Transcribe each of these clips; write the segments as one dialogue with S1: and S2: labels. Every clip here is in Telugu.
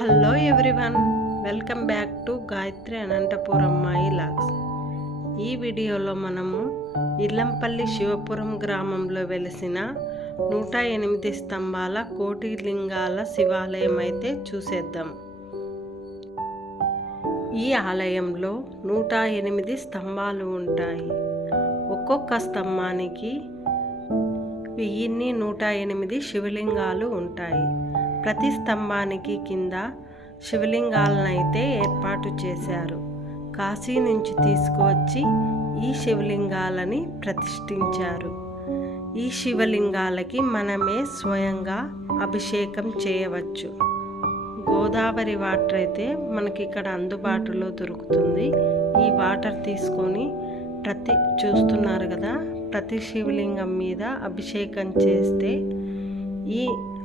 S1: Hello everyone welcome back to Gayatri Anantapuram అమ్మాయి లాగ్స్. ఈ వీడియోలో మనము ఇల్లంపల్లి శివపురం గ్రామంలో వెలిసిన నూట ఎనిమిది స్తంభాల కోటి లింగాల శివాలయం అయితే చూసేద్దాం. ఈ ఆలయంలో నూట ఎనిమిది స్తంభాలు ఉంటాయి. ఒక్కొక్క స్తంభానికి వెయ్యిన్ని నూట ఎనిమిది శివలింగాలు ఉంటాయి. ప్రతి స్తంభానికి కింద శివలింగాలను అయితే ఏర్పాటు చేశారు. కాశీ నుంచి తీసుకువచ్చి ఈ శివలింగాలని ప్రతిష్ఠించారు. ఈ శివలింగాలకి మనమే స్వయంగా అభిషేకం చేయవచ్చు. గోదావరి వాటర్ అయితే మనకి ఇక్కడ అందుబాటులో దొరుకుతుంది. ఈ వాటర్ తీసుకొని ప్రతి చూస్తున్నారు కదా ప్రతి శివలింగం మీద అభిషేకం చేస్తే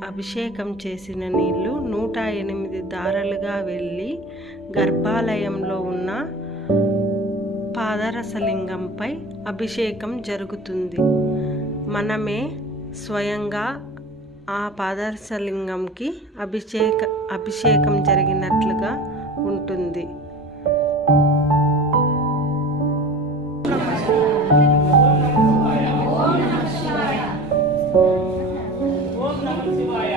S1: అభిషేకం చేసిన నీళ్ళు నూట ఎనిమిది దారలుగా వెళ్ళి గర్భాలయంలో ఉన్న పాదరసలింగంపై అభిషేకం జరుగుతుంది. మనమే స్వయంగా ఆ పాదరసలింగంకి అభిషేక అభిషేకం జరిగినట్లుగా ఉంటుంది. ॐ शिवाय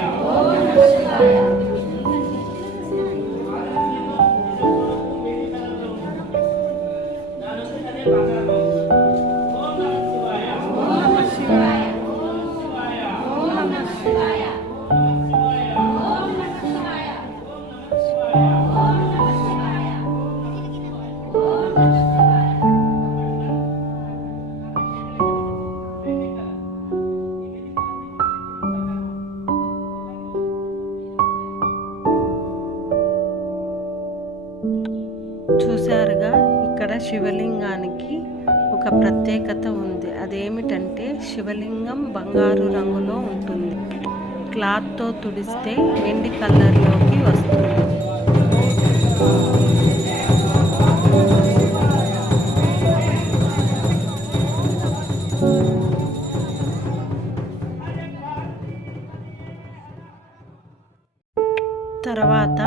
S1: చూశారుగా ఇక్కడ శివలింగానికి ఒక ప్రత్యేకత ఉంది. అదేమిటంటే శివలింగం బంగారు రంగులో ఉంటుంది. క్లాత్తో తుడిస్తే వెండి కలర్లోకి వస్తుంది. తర్వాత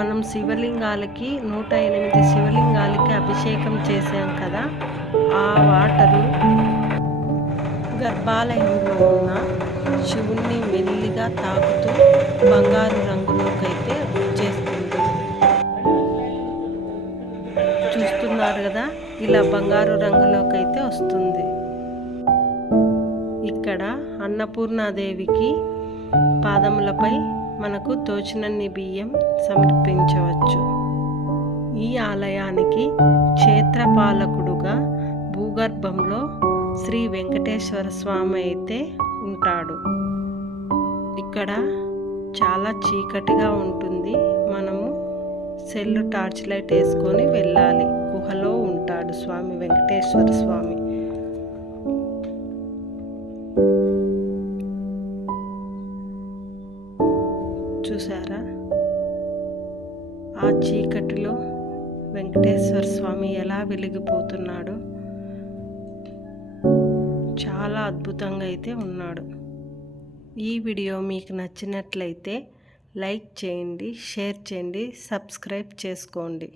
S1: మనం శివలింగాలకి నూట ఎనిమిది శివలింగాలకి అభిషేకం చేసాం కదా ఆ వాటరు గర్భాలయంలో ఉన్న శివుణ్ణి మెల్లిగా తాకుతూ బంగారు రంగులోకి అయితే చేస్తుంది. చూస్తున్నారు కదా ఇలా బంగారు రంగులోకి అయితే వస్తుంది. ఇక్కడ అన్నపూర్ణాదేవికి పాదములపై మనకు తోచినన్ని బియ్యం సమర్పించవచ్చు. ఈ ఆలయానికి క్షేత్రపాలకుడుగా భూగర్భంలో శ్రీ వెంకటేశ్వర స్వామి అయితే ఉంటాడు. ఇక్కడ చాలా చీకటిగా ఉంటుంది. మనము సెల్ టార్చ్ లైట్ వేసుకొని వెళ్ళాలి. గుహలో ఉంటాడు స్వామి వెంకటేశ్వర స్వామి. చూసారా ఆ చీకటిలో వెంకటేశ్వర స్వామి ఎలా వెలిగిపోతున్నాడో చాలా అద్భుతంగా అయితే ఉన్నాడు. ఈ వీడియో మీకు నచ్చినట్లయితే లైక్ చేయండి షేర్ చేయండి సబ్స్క్రైబ్ చేసుకోండి.